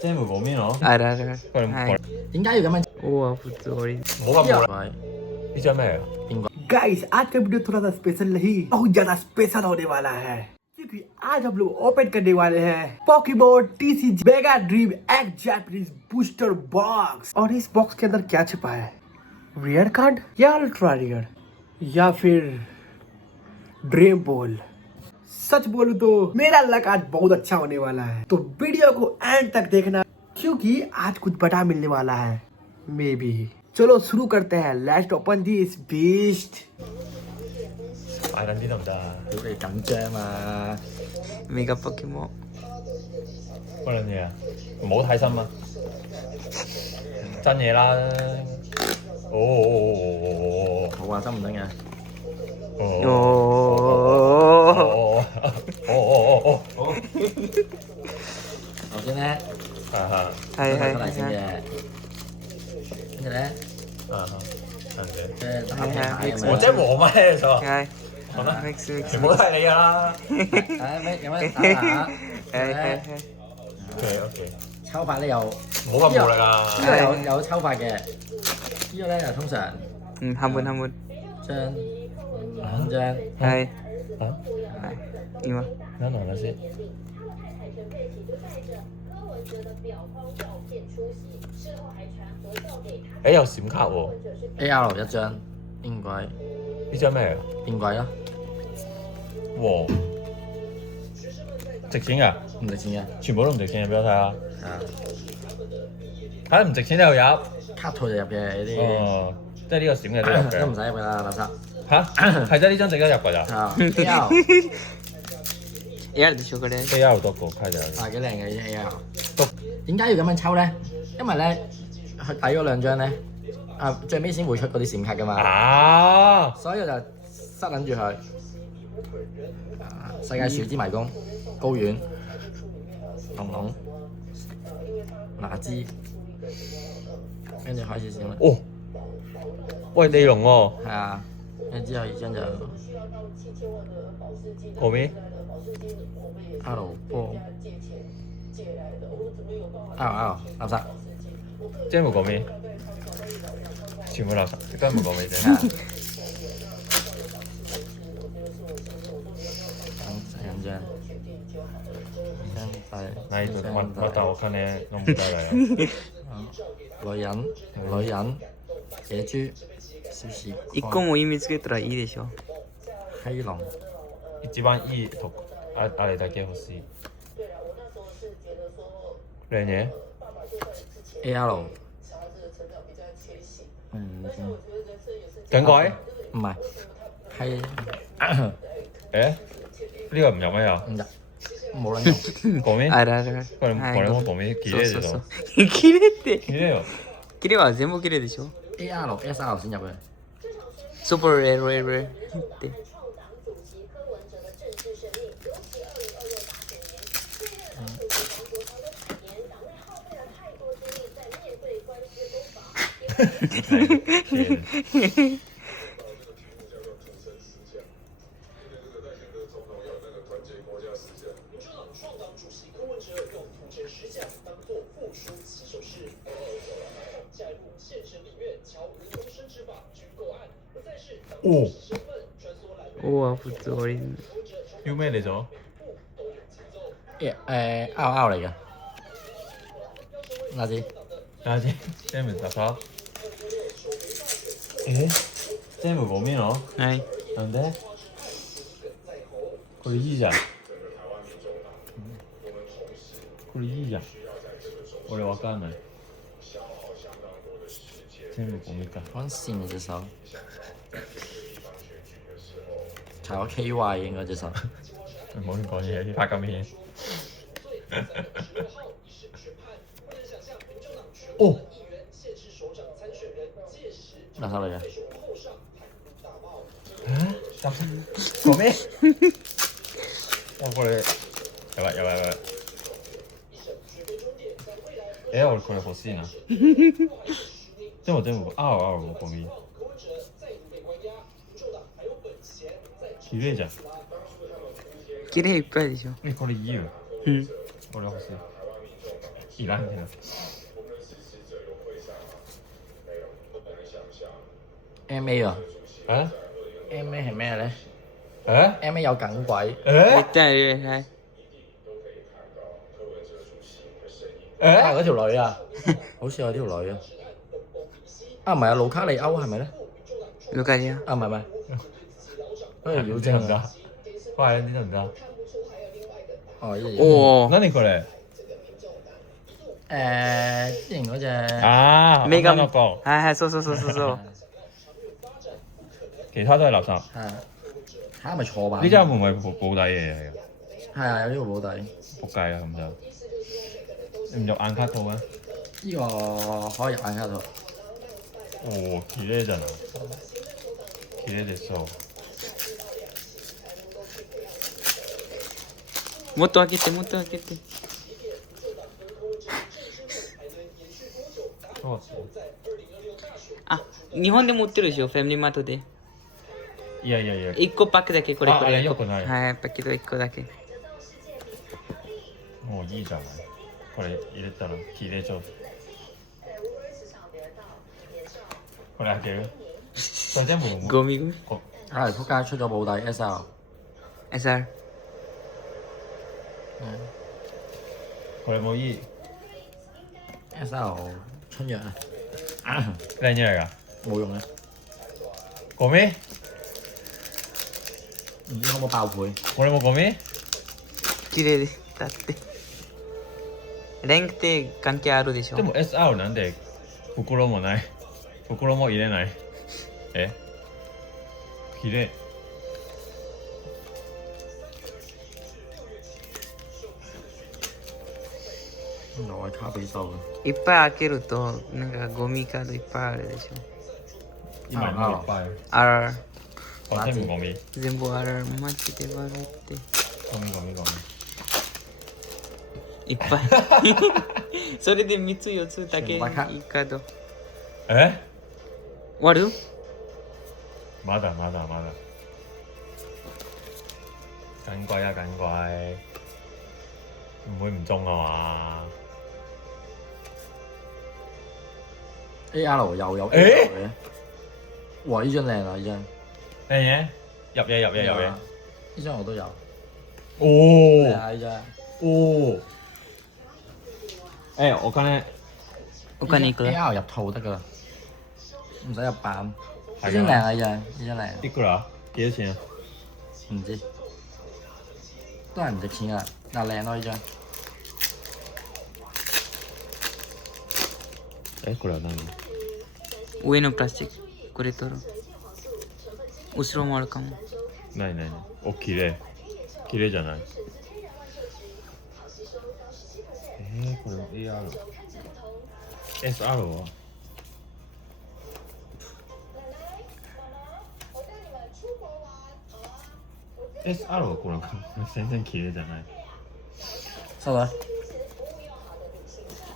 잼을 고민어. 알아. 그럼 아이. 點解要咁樣？ 우와 부조리. 뭐가 뭐라? 邊 이 잼이에요. 個？ गाइस आज का वीडियो थोड़ा सा स्पेशल नहीं बहुत ज्यादा स्पेशल होने वाला है क्योंकि आज हम लोग ओपन करने वाले हैं Pokemon TCG mega dream x Japanese booster box. और इस बॉक्स के अंदर क्या छिपा है, रेयर कार्ड या अल्ट्रा रेयर या फिर ड्रीम बॉल। सच बोलूं तो मेरा लक आज बहुत अच्छा होने वाला है, तो वीडियो को एंड तक देखना क्योंकि आज कुछ बड़ा मिलने वाला है मे बी। चलो शुरू करते हैं, लेट्स ओपन दिस बीस्ट। 아, 난啲得唔得啊？屌你緊張啊！ 메가 포켓몬. 嗰兩嘢啊，唔好太深啊！真嘢啦！哦好啊，真唔真嘅？頭先咧，係出嚟先係嘅，跟住咧，即係打啤牌咁我樣。真係和咩咗？係。好啦 mix 全部都係你㗎啦。誒咩有咩打下？係。 OK，抽法咧有，呢唔好咁無力啊！個有抽法嘅，呢個咧就通常한 분.張兩張，係。啊？이마. 等等先。誒有閃卡喎， AR 一張，邊鬼呢張咩嚟邊鬼咯，㗎？哇！值錢㗎？唔值錢嘅，全部都唔值錢嘅，俾我睇下。係啊，嚇唔值錢又有？卡套就入嘅呢啲，哦，即係呢個閃嘅都入嘅。都唔使入㗎啦，垃圾。嚇，係真係呢張值得入㗎咋啊，AR AR 드셔 그래.？AR 多個卡就有。係幾靚嘅啲 AR。點解要咁樣抽咧？因為咧，佢睇嗰兩張咧，啊最尾先會出嗰啲閃卡㗎嘛，啊！所以我就塞撚住佢。啊世界樹之迷宮、高遠、龍龍、拿枝，跟住開始閃啦。哦，喂，地龍喎，係啊，跟住之後二張就後面 L 波 L 垃圾。即係冇講咩，全部垃圾，都係冇講咩啫。兩張，那我看你弄不帶來啊。女人，野豬，小時一個も意味つけたらいいでしょ。黑龍，一番いいとこあれだけ欲しい。靚嘢？ AL，緊貴？唔係，係誒？呢個唔入咩啊？唔入，冇撚用。講咩？알아. これも講咩？綺麗でしょ？切れって綺麗よ。切れは全部切れでしょ。 AL、SR 先入嘅。 super rare っておうわ普通俺要咩嚟咗？ RR 嚟嘅，哪支？等下先，ジェーム出そう。ジェームごめんの？はいなんで？これいいじゃん。これいいじゃん。俺わかんない。全部ゴミか。揾線嘅隻手，搽咗 KY 應該隻手。唔好亂講嘢，拍緊片。哦，垃圾嚟嘅。ごめん。これやばいやばいやばい。俺これ欲しいな。でも全部もゴミ。綺麗じゃん。綺麗いっぱいでしょ。これいいよ。うん俺欲しい。いらんねん。 em A à? え em A 係咩咧え？em A 有梗鬼，え絶対係啊え嗰條女啊，好似有條女啊。啊唔係啊，盧卡利歐係咪咧？ルカリア啊唔係唔係，嗰條妖你精啊。なんだ怖い、你なんだ哦，依おお何これ之前嗰隻あー、女神女の子。はいはいそうそうそうそうそう其他都係垃圾。係啊，睇下係咪錯版？呢張會唔會保底嘢嚟㗎？係啊，有呢個保底，仆街啦咁就。你唔入眼卡套咩？呢個可以眼卡套。おー、綺麗じゃない。綺麗でしょ。もっと開けてもっと開けてそうあ日本でも売ってるでしょファミリーマートでいやいやいや。 1個パックだけこれこれああれよくないはいパケット1個だけもういいじゃない。これ入れたら綺麗上手。これ開けるそれ全部ゴミゴミこ係仆街出咗保底 SR。 SR これもいい。 SR 春藥啊，靚嘢嚟㗎。冇用嘅，ゴミ唔知可唔可以爆倍？これもゴミ綺麗だってレングって関係あるでしょでも SR なんで袋もない袋も入れないえ綺麗攞嚟卡比獸嘅。いっぱい開けるとなんかゴミカードいっぱいあるでしょ今のいっぱいあるこれ全部ゴミ全部あるマジで笑ってゴミゴミゴミいっぱいそれで3つ4つだけいいカードえ終わるまだまだまだ緊貴啊緊貴唔會唔中啊嘛 AR 又有 AR 誒嘅，哇！呢張靚啊，呢張靚嘢入嘢入嘢入嘢呢張我都有，お係ー啊呢張。おー我金お金いくら AR 入套得㗎啦，唔使入版。呢係張靚㗎啊，呢張靚，いくら幾多錢啊唔知都係唔值錢啊，但係靚咯呢張。これは何上のプラスチックこれ取ろう後ろもあるかもないないないお綺麗綺麗じゃないこれ AR SR はSR はこれ全然綺麗じゃない收啦，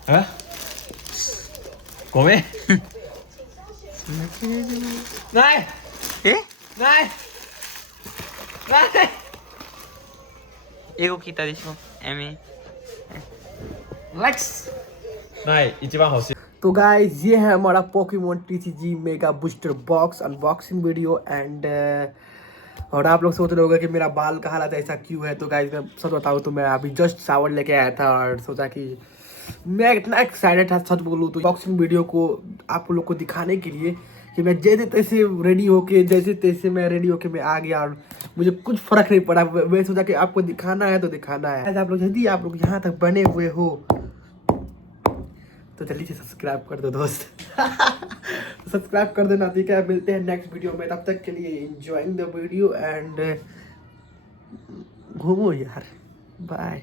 えごめんないえないない英語聞いたでしょエミLex ない一番欲しい तो गाइज ये है हमारा Pokemon TCG mega booster box unboxing video and और आप लोग सोच रहे होंगे कि मेरा बाल का हालत ऐसा क्यों है। तो गाइज मैं सच बताऊँ तो मैं अभी जस्ट सावर लेके आया था और सोचा कि मैं इतना एक्साइटेड था सच बोलूँ तो बॉक्सिंग वीडियो को आप लोग को दिखाने के लिए कि मैं जैसे तैसे रेडी होके जैसे तैसे मैं रेडी होके मैं आ गया और मुझे कुछ फर्क नहीं पड़ा। मैं सोचा कि आपको दिखाना है तो दिखाना है। आप लोग यदि आप लोग यहाँ तक बने हुए हो तो जल्दी से सब्सक्राइब कर दो दोस्त तो सब्सक्राइब कर देना ठीक है। मिलते हैं नेक्स्ट वीडियो में, तब तक के लिए एंजॉयिंग द वीडियो एंड घूमो यार, बाय।